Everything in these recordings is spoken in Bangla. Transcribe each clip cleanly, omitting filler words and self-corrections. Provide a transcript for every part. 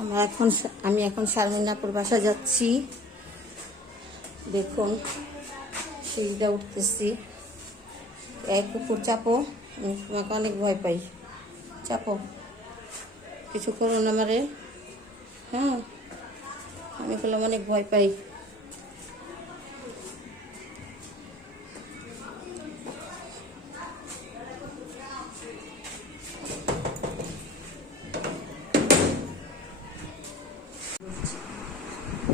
আমি এখন শারমিনাপুর বাসা যাচ্ছি। দেখুন সিঁড়িটা উঠতেছি। এক কুকুর চাপো, আমি তোমাকে অনেক ভয় পাই। চাপো, কিছু করো না আমারে। হ্যাঁ, আমি বললাম অনেক ভয় পাই।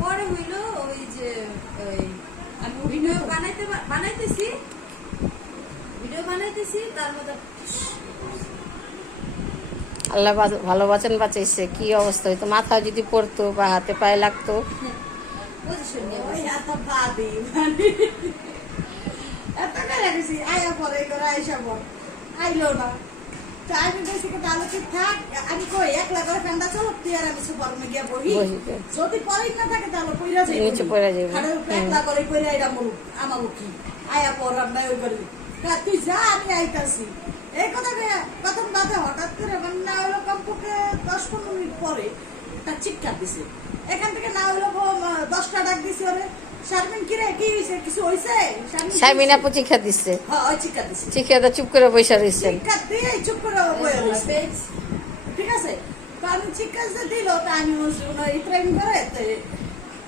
পরে হইলো ওই যে আমি ভিডিও বানাইতেছি তার মধ্যে আল্লাহ ভালো বাঁচান বাঁচাইছে। কি অবস্থা হইতো, মাথা যদি পড়তো বা হাতে পায়ে লাগতো। পজিশন নিয়ে আমি কই একলা করে ফ্যানটা চলো তুই আর আমি সুপারমে গিয়া বহি যদি পরে না থাকে তাহলে পইরা যাই নিচে পড়ে যাবে। একলা করে পইরা আইরা মরু আমার কি আয়া পর নাই ওই করে তুই যা আমি আইতাছি এই কথা প্রথম বাদে হঠাৎ করে মানে না হলো কমপক্ষে 10-15 মিনিট পরে একটা চিৎকার দিছে এখান থেকে না হলো 10টা ডাক দিছে ওরে শারমিন কিরে কি হইছে কিছু হইছে শারমিন আপু চিৎকার দিচ্ছে। হ্যাঁ ওই চিৎকার দিছে। চিৎকারটা চুপ করে বসে রইছেন। চিৎকার দিয়ে চুপ করে বসে রইছে। ঠিক আছে, তো আমি চিৎকার যে দিল তা আমি ইত্রাইম করে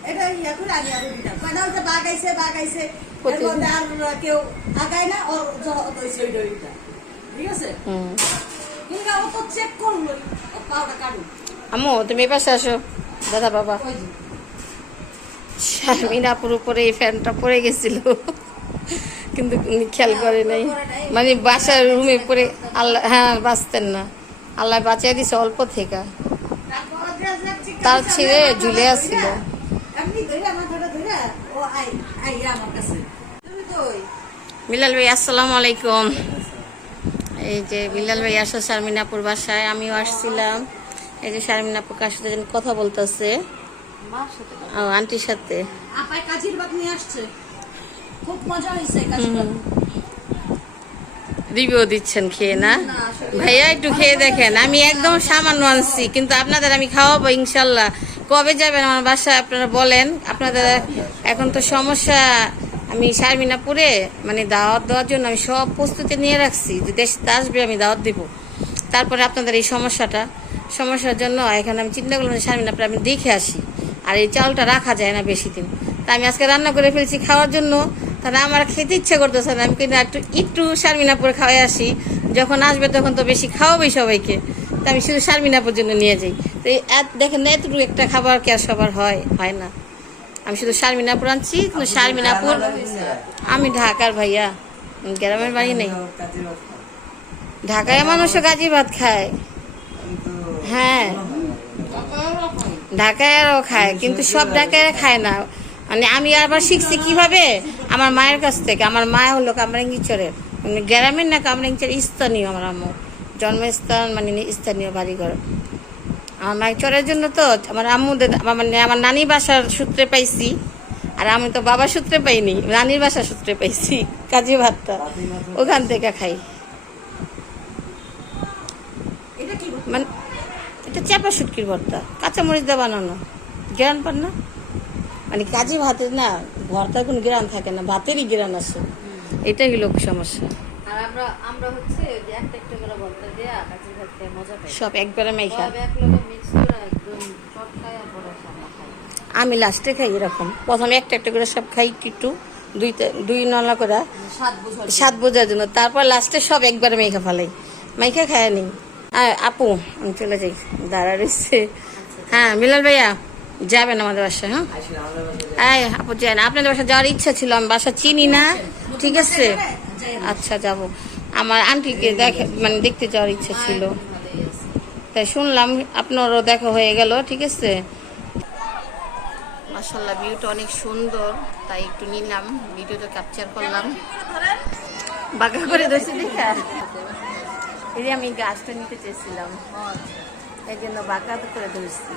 এটা ইয়া করে আমি আর দিটা মানে ওই যে বাগাইছে এর মধ্যে আর কেউ আগায় না ওর হইছে ওই দইটা। ঠিক আছে, কিন্তু ও তো চেক করলো পাউডার কাটু। আম্মু তুমি এই পাশে আসো। দাদা বাবা, শারমিন আপুর উপরে এই ফ্যানটা পড়ে গেছিল কিন্তু উনি খেয়াল করে নাই, মানে বাসার রুমে পড়ে। আল্লাহ, হ্যাঁ বাঁচতেন না, আল্লাহ বাঁচিয়ে দিছে অল্প থেকে। তার ছিঁড়ে ঝুলে আসছিল। বিলাল ভাই আসসালামু আলাইকুম। এই যে বিলাল ভাই আসো শারমিন আপুর বাসায়, আমিও আসছিলাম। এই যে শারমিন আপু কার সাথে যেন কথা বলতেছে, আন্টির সাথে। রিভিউ দিচ্ছেন খেয়ে না ভাইয়া? একটু খেয়ে দেখেন। আমি একদম সামান্য আনছি, কিন্তু আপনাদের আমি খাওয়াবো ইনশাল্লাহ। কবে যাবেন আমার বাসায় আপনারা বলেন। আপনাদের এখন তো সমস্যা, আমি শারমিনাপুরে মানে দাওয়াত দেওয়ার জন্য আমি সব প্রস্তুতি নিয়ে রাখছি, যে দেশে আসবে আমি দাওয়াত দিব। তারপরে আপনাদের এই সমস্যার জন্য এখন আমি চিন্তা করলাম যে শারমিনাপুরে আমি দেখে আসি। আর এই চাউলটা রাখা যায় না বেশি দিন, তা আমি আজকে রান্না করে ফেলছি খাওয়ার জন্য। তাহলে আমার খেতে ইচ্ছে করতেছে না, আমি কিন্তু একটু শারমিনাপুরে খাওয়াই আসি। যখন আসবে তখন তো বেশি খাওয়াবেই সবাইকে, তা আমি শুধু শারমিনাপুর জন্য নিয়ে যাই। তো দেখেন না, এতটুকু একটা খাবার কি আর সবার হয় না। আমি শুধু শারমিনাপুর আনছি, কিন্তু শারমিনাপুর আমি ঢাকার ভাইয়া, গ্রামের বাড়ি নেই। ঢাকায় মানুষও গাজি ভাত খায়। হ্যাঁ, ঢাকায়ও খায়, কিন্তু সব ঢাকায় খায় না। মানে আমি আবার শিখছি কিভাবে, আমার মায়ের কাছ থেকে। আমার মা হলো কামরাঙ্গীচরের, মানে গ্রামের না কামরাঙ্গীচর স্থানীয়। আমার আম্মু জন্মস্থান মানে স্থানীয় বাড়িঘর। আমার মায়ের চরের জন্য তো আমার আম্মুদের মানে আমার নানির বাসার সূত্রে পাইছি, আর আমি তো বাবার সূত্রে পাইনি, নানির বাসার সূত্রে পাইছি কাজি ভাতটা, ওখান থেকে খাই। মানে এটা চাপা শুটকির ভর্তা, কাঁচামরিচ দিয়ে বানানো, গ্রান পান না। মানে কাজী ভাতের না ভর্তার কোনো গ্রান থাকে না, ভাতেরই গ্রান আসে। এটাই হলো সমস্যা। আর আমরা হচ্ছে যে একটা করে ভর্তা দেয়া কাঁচি ভাত খেয়ে মজা পাই, সব একবারে মাইখা সব এক লগে মিক্স করে একদম সব খাই আর পরে আমরা খাই। আমি লাস্টে খাই এরকম, প্রথমে একটা করে সব খাই একটু, দুই নলা করে স্বাদ বোঝার জন্য। তারপর লাস্টে সব একবারে মাইখা ফেলাই, মাইখা খায় নি। আপু আমি চলে যাই, দাঁড়া রয়েছে। হ্যাঁ বিলাল ভাইয়া যাবেন আমাদের বাসায়? হ্যাঁ আপু যান, আপনাদের বাসা যাওয়ার ইচ্ছা ছিল, আমি বাসা চিনি না। ঠিক আছে, আচ্ছা যাব। আমার আন্টিকে মানে দেখতে যাওয়ার ইচ্ছা ছিল, তাই শুনলাম আপনারও দেখা হয়ে গেল। ঠিক আছে, মাশাআল্লাহ ভিউটা অনেক সুন্দর, তাই একটু নিলাম, ভিডিওটা ক্যাপচার করলাম। বাঁকা করে ধরছি দেখা, এই যে আমি গাছটা নিতে চেয়েছিলাম, এই জন্য বাঁকা করে ধরছি।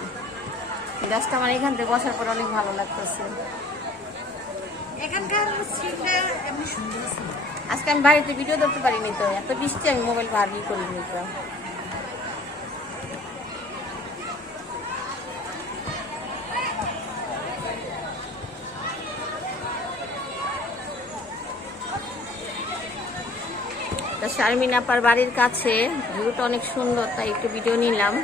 গাছটা আমার এখান থেকে বসার পর অনেক ভালো লাগতেছে। আজকে আমি বাড়িতে ভিডিও ধরতে পারিনি, তো এত বৃষ্টি আমি মোবাইল ভারই করিনি। তো এটা শারমিন আপার বাড়ির কাছে, ভিউটা অনেক সুন্দর, তাই একটু ভিডিও নিলাম।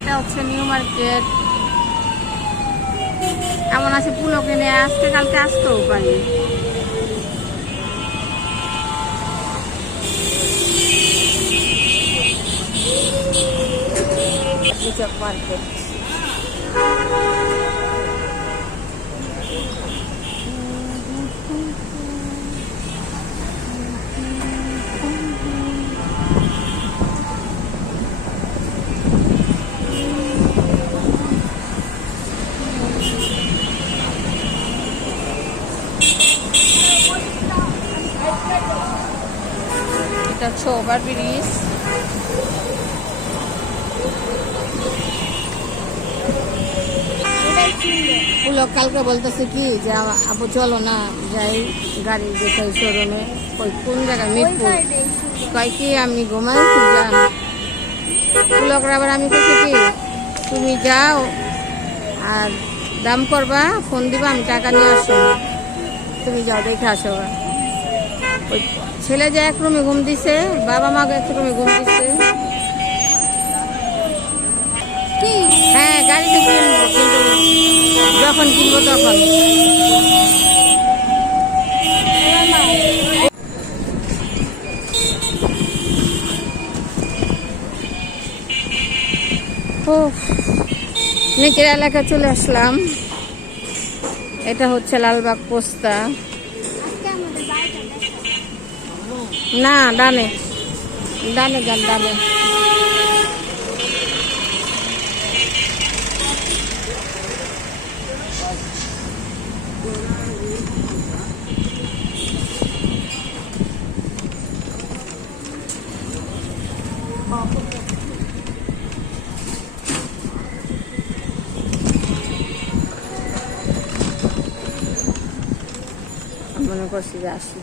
এটা হচ্ছে নিউ মার্কেট। এমন আছে পুলো কিনে আজকে কালকে আসতেও পারি। মার্কেট এটা হচ্ছে ওভার ব্রিজ। পুলক কালকে বলতেছে কি যে আপু চলো না যাই গাড়ি দেখাই শোরুমে। ওই কোন জায়গায় মিরপুর। কয় কি আমি ঘুমাই যান। পুলকরা আবার আমি বলছি কি তুমি যাও আর দাম করবা, ফোন দিবা, আমি টাকা নিয়ে আসো, তুমি যাও দেখে আসো। ওই ছেলে যে এক রুমে ঘুম দিছে, বাবা মাকে এক রুমে ঘুম দিছে। হ্যাঁ গাড়িতে কিনবো, কিন্তু যখন কিনবো তখন। নিচের এলাকায় চলে আসলাম। এটা হচ্ছে লালবাগ পোস্তা। না ডানে ডানে যান, ডানে। মনে করছি যে আসি।